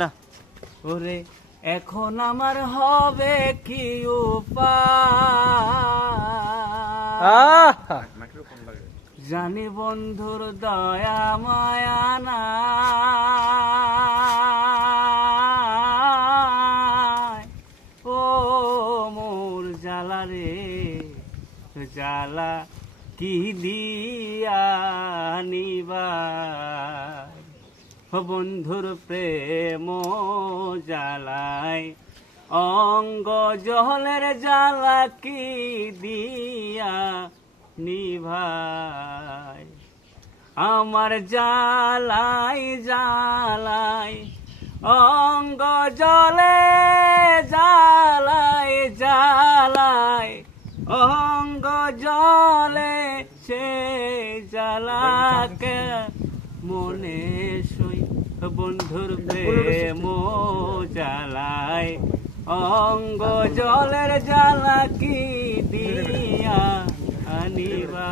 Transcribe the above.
না ওরে এখন আমার হবে কি উপায় জানি বন্ধুর দয়া মায়া নাই ও মোর জ্বালা রে জ্বালা কি দিয়া নিবার বন্ধুর প্রেম জ্বালায় অঙ্গ জলের জ্বালা কি দিয়া নিভাই আমার জ্বালাই জ্বালাই অঙ্গ জলে জ্বালাই জ্বালাই অঙ্গ জলে সে জ্বালাকে মনে সই বন্ধুর প্রেম জ্বালায় অঙ্গ জলের জ্বালা কি দিয়া আনিবা।